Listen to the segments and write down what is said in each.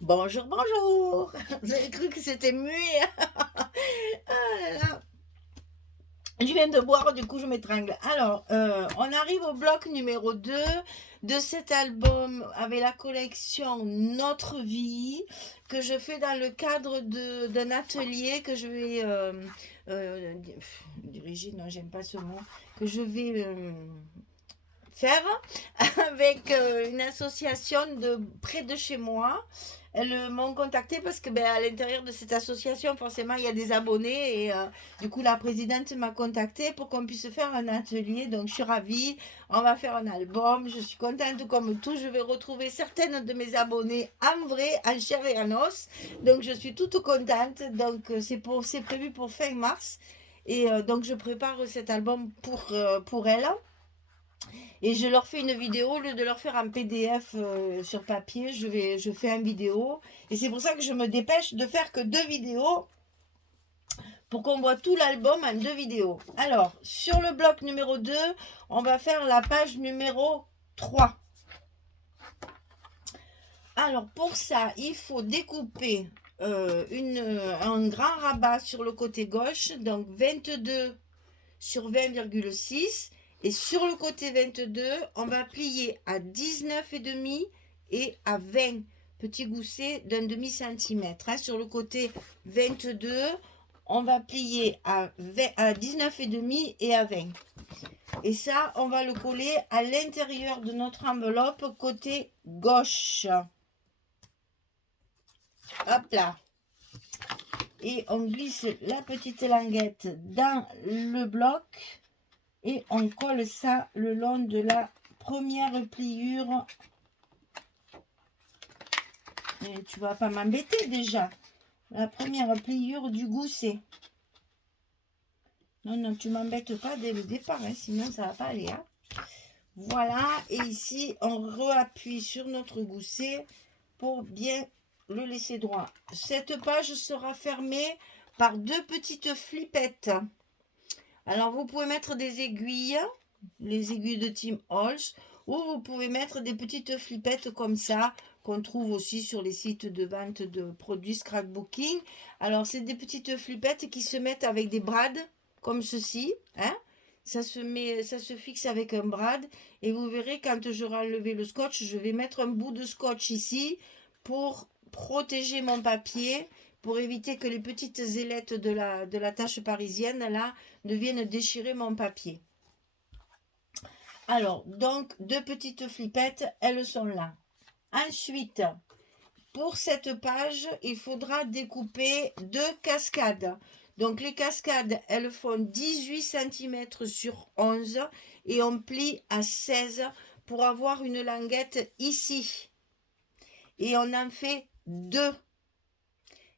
Bonjour, bonjour. Vous avez cru que c'était muet? Ah là là. Je viens de boire, du coup je m'étrangle. Alors, on arrive au bloc numéro 2 de cet album avec la collection Notre Vie que je fais dans le cadre d'un atelier que je vais diriger, non j'aime pas ce mot, que je vais faire avec une association de près de chez moi. Elles m'ont contacté parce que à l'intérieur de cette association, forcément, il y a des abonnés et du coup, la présidente m'a contacté pour qu'on puisse faire un atelier. Donc, je suis ravie. On va faire un album. Je suis contente comme tout. Je vais retrouver certaines de mes abonnés en vrai, en chair et en os. Donc, je suis toute contente. Donc, c'est prévu pour fin mars. Et donc, je prépare cet album pour elles. Et je leur fais une vidéo, au lieu de leur faire un PDF sur papier, je fais une vidéo. Et c'est pour ça que je me dépêche de faire que 2 vidéos pour qu'on voit tout l'album en 2 vidéos. Alors, sur le bloc numéro 2, on va faire la page numéro 3. Alors, pour ça, il faut découper un grand rabat sur le côté gauche, donc 22 sur 20,6. Et sur le côté 22, on va plier à 19,5 et à 20 petits goussets d'un demi-centimètre. Sur le côté 22, on va plier à 19,5 et à 20. Et ça, on va le coller à l'intérieur de notre enveloppe côté gauche. Hop là. Et on glisse la petite languette dans le bloc. Et on colle ça le long de la première pliure. Et tu vas pas m'embêter déjà. La première pliure du gousset. Non, non, tu m'embêtes pas dès le départ, hein, sinon ça va pas aller. Hein. Voilà, et ici, on réappuie sur notre gousset pour bien le laisser droit. Cette page sera fermée par 2 petites flippettes. Alors, vous pouvez mettre des aiguilles, les aiguilles de Tim Holtz, ou vous pouvez mettre des petites flippettes comme ça, qu'on trouve aussi sur les sites de vente de produits scrapbooking. Alors, c'est des petites flippettes qui se mettent avec des brades, comme ceci, hein. Ça se fixe avec un brad, et vous verrez, quand j'aurai enlevé le scotch, je vais mettre un bout de scotch ici, pour protéger mon papier, pour éviter que les petites ailettes de la tache parisienne, là, ne viennent déchirer mon papier. Alors, donc, 2 petites flippettes, elles sont là. Ensuite, pour cette page, il faudra découper 2 cascades. Donc, les cascades, elles font 18 cm sur 11 et on plie à 16 pour avoir une languette ici. Et on en fait 2.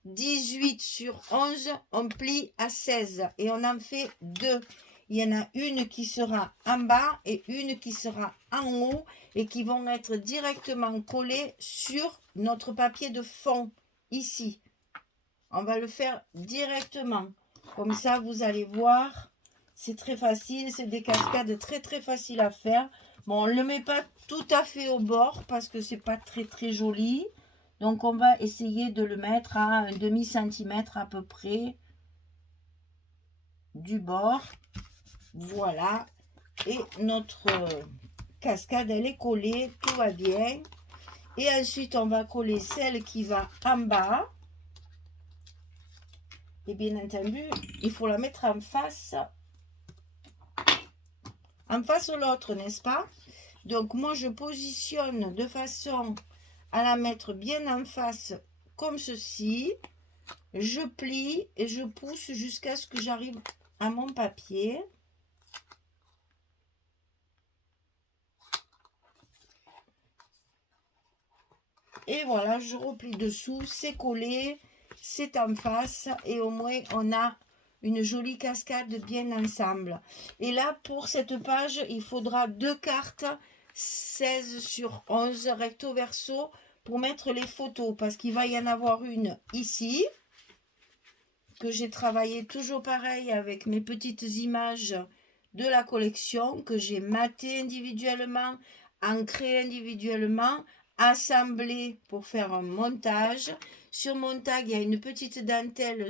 18 sur 11, on plie à 16 et on en fait 2. Il y en a une qui sera en bas et une qui sera en haut et qui vont être directement collées sur notre papier de fond, ici. On va le faire directement. Comme ça, vous allez voir, c'est très facile, c'est des cascades très très faciles à faire. Bon, on ne le met pas tout à fait au bord parce que c'est pas très très joli. Donc, on va essayer de le mettre à un demi-centimètre à peu près du bord. Voilà. Et notre cascade, elle est collée. Tout va bien. Et ensuite, on va coller celle qui va en bas. Et bien entendu, il faut la mettre en face l'autre, n'est-ce pas? Donc, moi, je positionne de façon à la mettre bien en face comme ceci. Je plie et je pousse jusqu'à ce que j'arrive à mon papier. Et voilà, je replie dessous, c'est collé, c'est en face et au moins on a une jolie cascade bien ensemble. Et là, pour cette page, il faudra 2 cartes 16 sur 11 recto verso pour mettre les photos parce qu'il va y en avoir une ici que j'ai travaillé toujours pareil avec mes petites images de la collection que j'ai matées individuellement, ancrées individuellement, assembler pour faire un montage. Sur mon tag, il y a une petite dentelle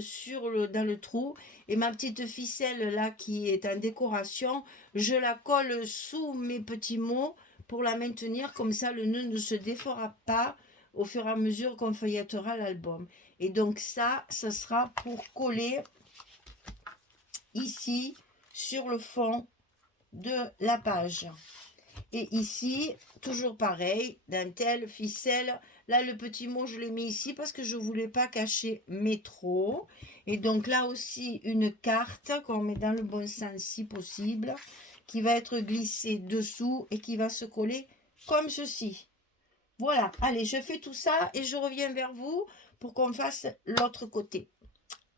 dans le trou. Et ma petite ficelle là qui est en décoration, je la colle sous mes petits mots pour la maintenir. Comme ça, le nœud ne se défera pas au fur et à mesure qu'on feuillettera l'album. Et donc ça, ce sera pour coller ici sur le fond de la page. Et ici, toujours pareil, dentelle, ficelle. Là, le petit mot, je l'ai mis ici parce que je ne voulais pas cacher mes trop. Et donc là aussi, une carte qu'on met dans le bon sens si possible, qui va être glissée dessous et qui va se coller comme ceci. Voilà, allez, je fais tout ça et je reviens vers vous pour qu'on fasse l'autre côté.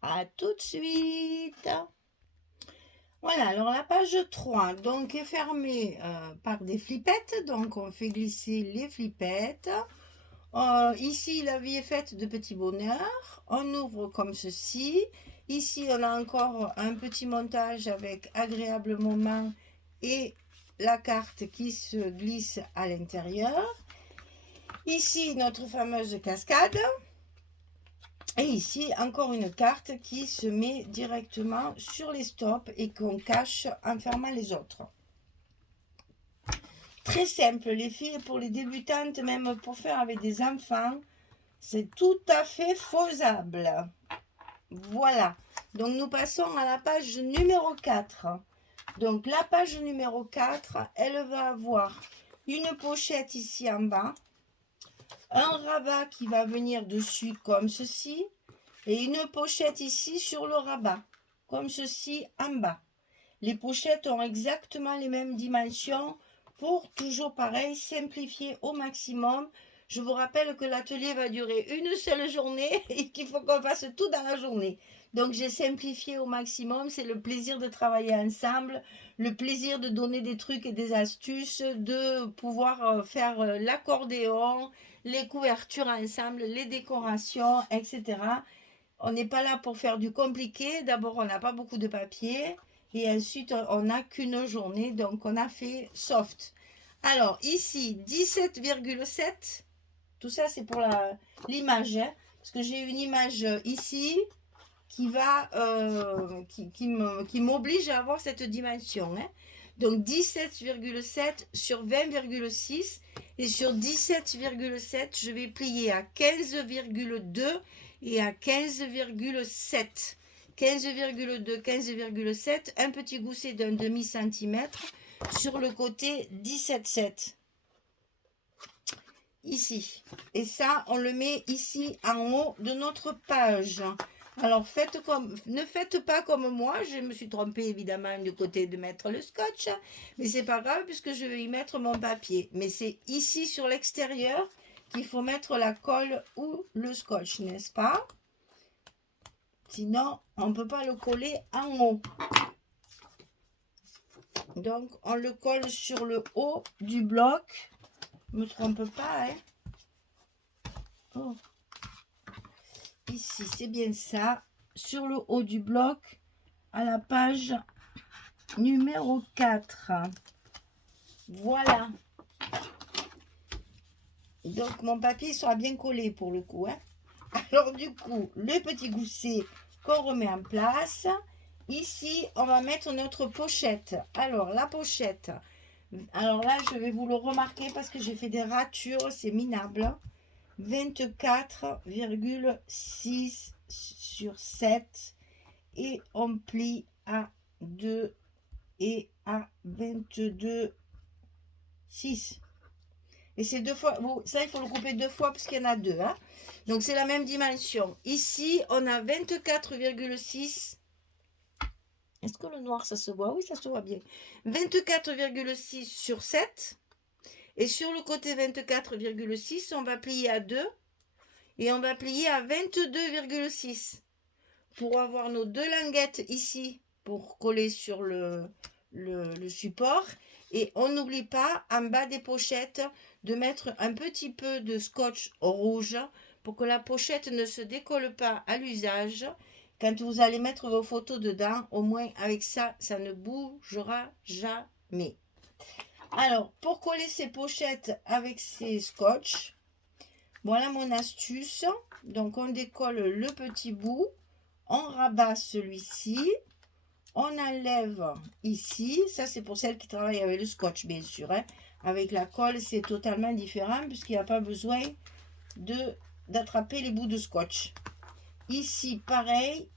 À tout de suite. Voilà, alors la page 3 donc, est fermée par des flippettes. Donc, on fait glisser les flippettes. Ici, la vie est faite de petits bonheurs. On ouvre comme ceci. Ici, on a encore un petit montage avec agréable moment et la carte qui se glisse à l'intérieur. Ici, notre fameuse cascade. Et ici, encore une carte qui se met directement sur les stops et qu'on cache en fermant les autres. Très simple, les filles, pour les débutantes, même pour faire avec des enfants, c'est tout à fait faisable. Voilà, donc nous passons à la page numéro 4. Donc la page numéro 4, elle va avoir une pochette ici en bas, un rabat qui va venir dessus comme ceci, et une pochette ici sur le rabat, comme ceci en bas. Les pochettes ont exactement les mêmes dimensions pour toujours pareil, simplifier au maximum. Je vous rappelle que l'atelier va durer une seule journée et qu'il faut qu'on fasse tout dans la journée. Donc j'ai simplifié au maximum, c'est le plaisir de travailler ensemble, le plaisir de donner des trucs et des astuces, de pouvoir faire l'accordéon, les couvertures ensemble, les décorations, etc. On n'est pas là pour faire du compliqué. D'abord, on n'a pas beaucoup de papier. Et ensuite, on n'a qu'une journée. Donc, on a fait soft. Alors, ici, 17,7. Tout ça, c'est pour l'image. Hein, parce que j'ai une image ici qui va, qui m'oblige à avoir cette dimension. Hein. Donc, 17,7 sur 20,6. Et sur 17,7, je vais plier à 15,2 et à 15,7. 15,2, 15,7, un petit gousset d'un demi-centimètre sur le côté 17,7. Ici. Et ça, on le met ici en haut de notre page. Alors, ne faites pas comme moi. Je me suis trompée évidemment du côté de mettre le scotch. Mais c'est pas grave puisque je vais y mettre mon papier. Mais c'est ici sur l'extérieur qu'il faut mettre la colle ou le scotch, n'est-ce pas? Sinon, on ne peut pas le coller en haut. Donc, on le colle sur le haut du bloc. Ne me trompe pas, hein? Oh. Ici, c'est bien ça. Sur le haut du bloc, à la page numéro 4. Voilà. Donc, mon papier sera bien collé pour le coup. Hein? Alors, du coup, le petit gousset qu'on remet en place. Ici, on va mettre notre pochette. Alors, la pochette. Alors là, je vais vous le remarquer parce que j'ai fait des ratures. C'est minable. 24,6 sur 7. Et on plie à 2 et à 22,6. Et c'est deux fois, bon, ça il faut le couper deux fois parce qu'il y en a deux. Hein. Donc c'est la même dimension. Ici, on a 24,6. Est-ce que le noir, ça se voit? Oui, ça se voit bien. 24,6 sur 7. Et sur le côté 24,6, on va plier à 2. Et on va plier à 22,6. Pour avoir nos deux languettes ici, pour coller sur le support. Et on n'oublie pas, en bas des pochettes, de mettre un petit peu de scotch rouge pour que la pochette ne se décolle pas à l'usage. Quand vous allez mettre vos photos dedans, au moins avec ça, ça ne bougera jamais. Alors, pour coller ces pochettes avec ces scotch, Voilà mon astuce. Donc on décolle le petit bout, on rabat celui-ci, on enlève ici. Ça c'est pour celles qui travaillent avec le scotch bien sûr, hein. Avec la colle c'est totalement différent puisqu'il n'y a pas besoin d'attraper les bouts de scotch. Ici pareil,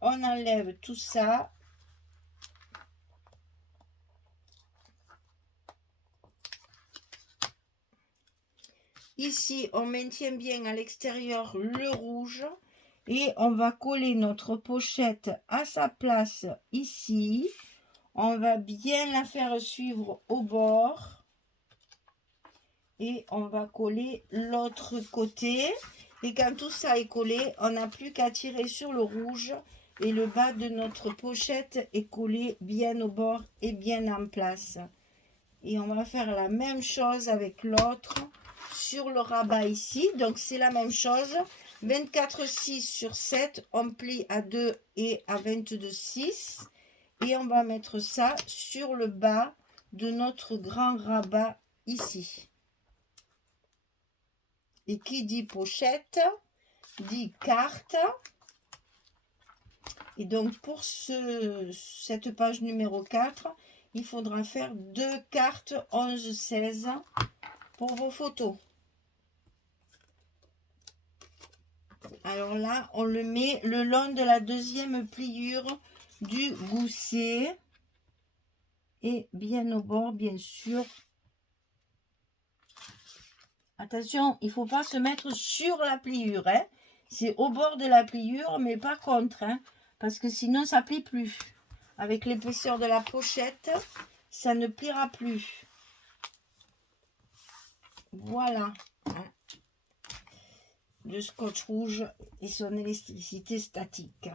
on enlève tout ça. Ici, on maintient bien à l'extérieur le rouge et on va coller notre pochette à sa place ici. On va bien la faire suivre au bord et on va coller l'autre côté. Et quand tout ça est collé, on n'a plus qu'à tirer sur le rouge et le bas de notre pochette est collé bien au bord et bien en place. Et on va faire la même chose avec l'autre sur le rabat ici. Donc c'est la même chose. 24,6 sur 7, on plie à 2 et à 22,6. Et on va mettre ça sur le bas de notre grand rabat ici. Et qui dit pochette, dit carte. Et donc pour cette page numéro 4, il faudra faire 2 cartes 11-16 pour vos photos. Alors là, on le met le long de la deuxième pliure du gousset. Et bien au bord, bien sûr. Attention, il ne faut pas se mettre sur la pliure, hein. C'est au bord de la pliure, mais pas contre, hein, parce que sinon ça ne plie plus. Avec l'épaisseur de la pochette, ça ne pliera plus. Voilà. Le scotch rouge et son élasticité statique.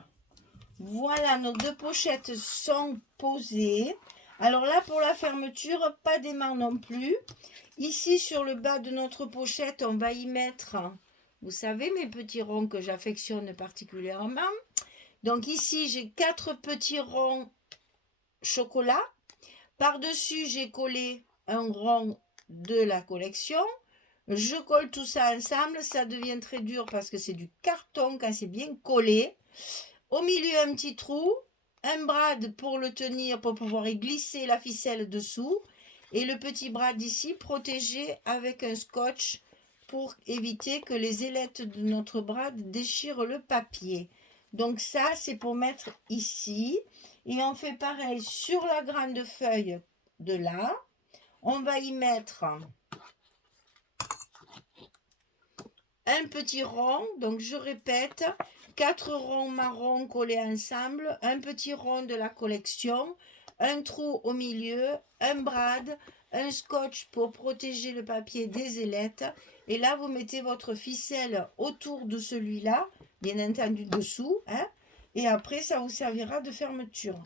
Voilà, nos deux pochettes sont posées. Alors là, pour la fermeture, pas d'aimant non plus. Ici, sur le bas de notre pochette, on va y mettre, vous savez, mes petits ronds que j'affectionne particulièrement. Donc ici, j'ai 4 petits ronds chocolat. Par-dessus, j'ai collé un rond de la collection. Je colle tout ça ensemble. Ça devient très dur parce que c'est du carton quand c'est bien collé. Au milieu, un petit trou. Un brad pour le tenir, pour pouvoir y glisser la ficelle dessous. Et le petit brad ici, protégé avec un scotch pour éviter que les ailettes de notre brad déchirent le papier. Donc ça, c'est pour mettre ici. Et on fait pareil sur la grande feuille de là. On va y mettre un petit rond. Donc je répète, 4 ronds marron collés ensemble, un petit rond de la collection, un trou au milieu, un brad, un scotch pour protéger le papier des ailettes. Et là, vous mettez votre ficelle autour de celui-là, bien entendu dessous, hein, et après, ça vous servira de fermeture.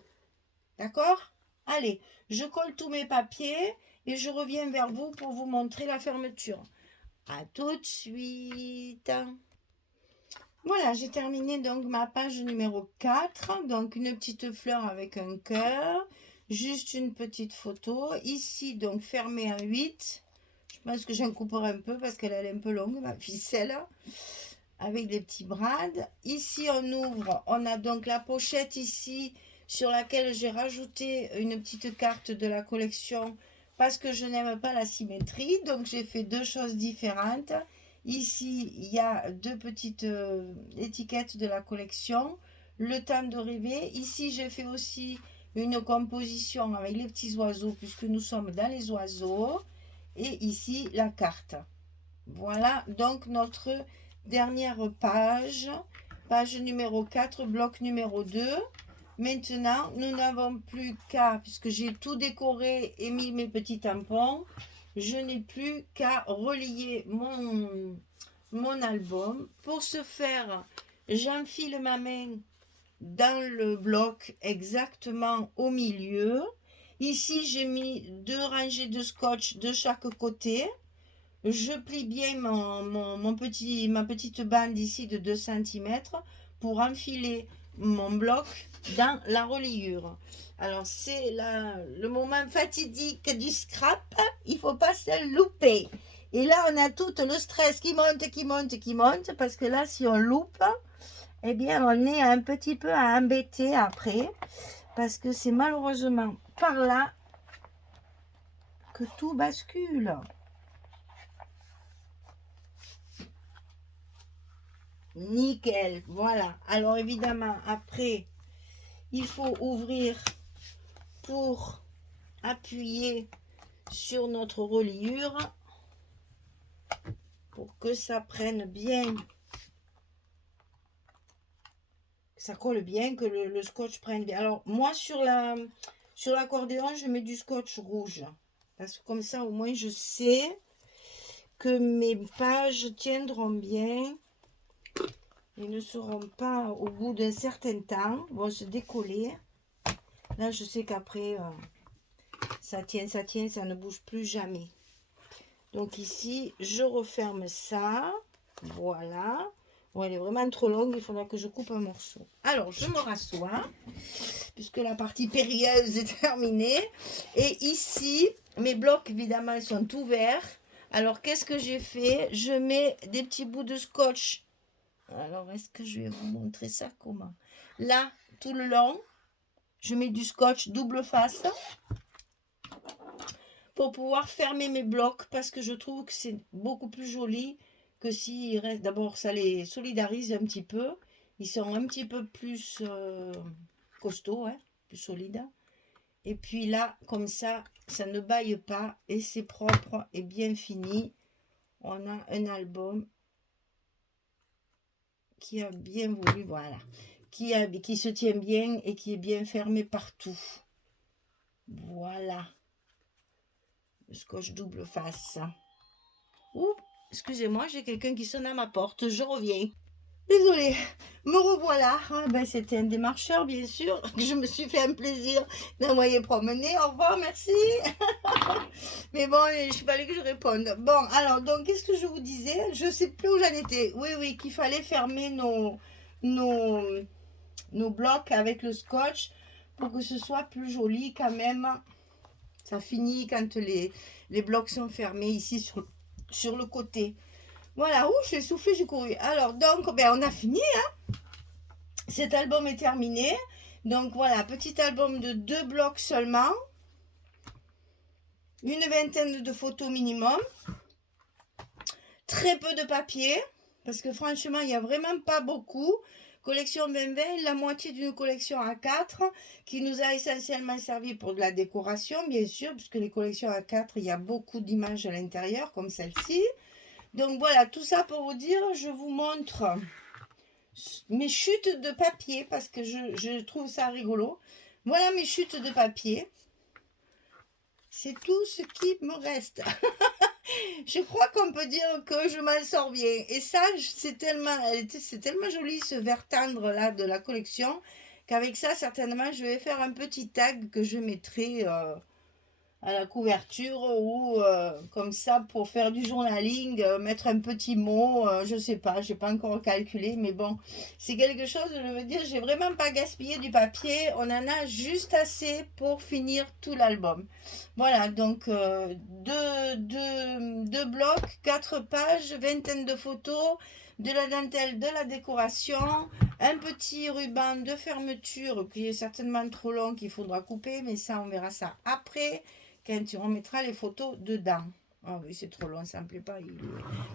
D'accord? Allez, je colle tous mes papiers et je reviens vers vous pour vous montrer la fermeture. À tout de suite. Voilà, j'ai terminé donc ma page numéro 4. Donc une petite fleur avec un cœur. Juste une petite photo. Ici, donc fermée en 8. Je pense que j'en couperai un peu parce qu'elle est un peu longue, ma ficelle. Avec des petits brades. Ici, on ouvre. On a donc la pochette ici sur laquelle j'ai rajouté une petite carte de la collection parce que je n'aime pas la symétrie. Donc, j'ai fait 2 choses différentes. Ici, il y a 2 petites étiquettes de la collection. Le temps de rêver. Ici, j'ai fait aussi une composition avec les petits oiseaux puisque nous sommes dans les oiseaux. Et ici, la carte. Voilà donc notre dernière page. Page numéro 4, bloc numéro 2. Maintenant, nous n'avons plus qu'à, puisque j'ai tout décoré et mis mes petits tampons, je n'ai plus qu'à relier mon album. Pour ce faire, j'enfile ma main dans le bloc exactement au milieu. Ici, j'ai mis 2 rangées de scotch de chaque côté. Je plie bien ma petite bande ici de 2 cm pour enfiler mon bloc dans la reliure. Alors, c'est le moment fatidique du scrap. Il ne faut pas se louper. Et là, on a tout le stress qui monte, qui monte, qui monte, parce que là, si on loupe, eh bien, on est un petit peu à embêter après, parce que c'est malheureusement par là que tout bascule. Nickel, voilà. Alors évidemment, après, il faut ouvrir pour appuyer sur notre reliure pour que ça prenne bien, ça colle bien, que le scotch prenne bien. Alors moi sur l'accordéon, je mets du scotch rouge parce que comme ça au moins je sais que mes pages tiendront bien et ne seront pas au bout d'un certain temps, vont se décoller. Là je sais qu'après ça tient, ça ne bouge plus jamais. Donc ici, je referme ça. Voilà. Bon, elle est vraiment trop longue, il faudra que je coupe un morceau. Alors, je me rassois, puisque la partie périlleuse est terminée. Et ici, mes blocs, évidemment, ils sont ouverts. Alors, qu'est-ce que j'ai fait? Je mets des petits bouts de scotch. Alors, est-ce que je vais vous montrer ça comment? Là, tout le long, je mets du scotch double face pour pouvoir fermer mes blocs, parce que je trouve que c'est beaucoup plus joli que s'il reste. D'abord, ça les solidarise un petit peu. Ils sont un petit peu plus costauds, hein, plus solides. Et puis là, comme ça ne baille pas et c'est propre et bien fini. On a un album qui a bien voulu, voilà, qui se tient bien et qui est bien fermé partout. Voilà. Le scotch double face. Ouh, excusez-moi, j'ai quelqu'un qui sonne à ma porte, je reviens. Désolée, me revoilà. Ah, ben, c'était un démarcheur, bien sûr, que je me suis fait un plaisir d'envoyer promener. Au revoir, merci. Mais bon, il fallait que je réponde. Bon, alors, donc, qu'est-ce que je vous disais? Je ne sais plus où j'en étais. Oui, qu'il fallait fermer nos blocs avec le scotch pour que ce soit plus joli quand même. Ça finit quand les blocs sont fermés ici sur le côté. Voilà, je suis essoufflée, j'ai couru. Alors, donc, ben, on a fini. Hein. Cet album est terminé. Donc, voilà, petit album de 2 blocs seulement. Une vingtaine de photos minimum. Très peu de papier. Parce que franchement, il n'y a vraiment pas beaucoup. Collection 2020, la moitié d'une collection A4 qui nous a essentiellement servi pour de la décoration, bien sûr, puisque les collections A4, il y a beaucoup d'images à l'intérieur, comme celle-ci. Donc voilà, tout ça pour vous dire, je vous montre mes chutes de papier, parce que je trouve ça rigolo. Voilà mes chutes de papier. C'est tout ce qui me reste. Je crois qu'on peut dire que je m'en sors bien. Et ça, c'est tellement joli ce vert tendre là de la collection, qu'avec ça, certainement, je vais faire un petit tag que je mettrai à la couverture ou comme ça pour faire du journaling, mettre un petit mot, je sais pas, j'ai pas encore calculé, mais bon, c'est quelque chose, je veux dire, j'ai vraiment pas gaspillé du papier, on en a juste assez pour finir tout l'album. Voilà, donc deux blocs, 4 pages, vingtaine de photos, de la dentelle, de la décoration, un petit ruban de fermeture qui est certainement trop long, qu'il faudra couper, mais ça on verra ça après quand on mettra les photos dedans. Ah oui, c'est trop long, ça me plaît pas.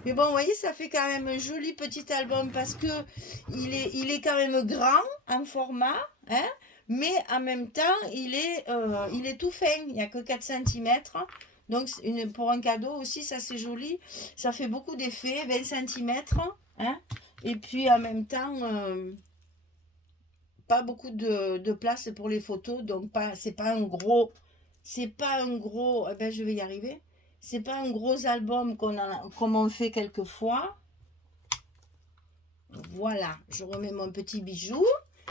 Mais bon, vous voyez, ça fait quand même un joli petit album parce que il est quand même grand en format, hein, mais en même temps, il est tout fin. Il n'y a que 4 cm. Donc, pour un cadeau aussi, ça c'est joli. Ça fait beaucoup d'effets, 20 cm. Hein, et puis en même temps, pas beaucoup de place pour les photos. Donc, c'est pas un gros. C'est pas un gros, eh ben je vais y arriver. C'est pas un gros album comme on fait quelquefois. Voilà, je remets mon petit bijou.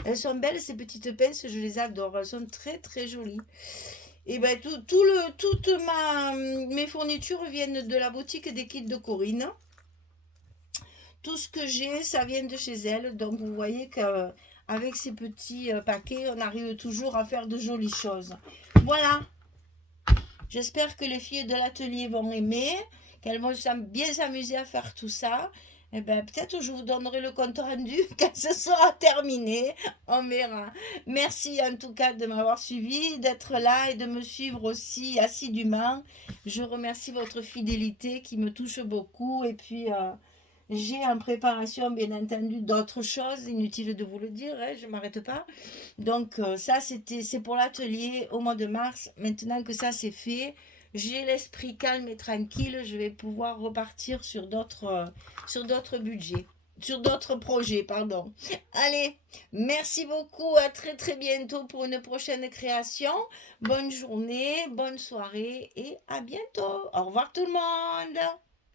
Elles sont belles ces petites pinces, je les adore. Elles sont très très jolies. Et ben toutes mes fournitures viennent de la boutique des kits de Corinne. Tout ce que j'ai, ça vient de chez elle. Donc vous voyez qu'avec ces petits paquets, on arrive toujours à faire de jolies choses. Voilà. J'espère que les filles de l'atelier vont aimer, qu'elles vont bien s'amuser à faire tout ça. Eh ben, peut-être je vous donnerai le compte rendu quand ce sera terminé. On verra. Merci en tout cas de m'avoir suivi, d'être là et de me suivre aussi assidûment. Je remercie votre fidélité qui me touche beaucoup. Et puis, j'ai en préparation, bien entendu, d'autres choses. Inutile de vous le dire, hein, je ne m'arrête pas. Donc, ça, c'est pour l'atelier au mois de mars. Maintenant que ça, c'est fait, j'ai l'esprit calme et tranquille. Je vais pouvoir repartir sur d'autres budgets, sur d'autres projets, pardon. Allez, merci beaucoup. À très, très bientôt pour une prochaine création. Bonne journée, bonne soirée et à bientôt. Au revoir tout le monde.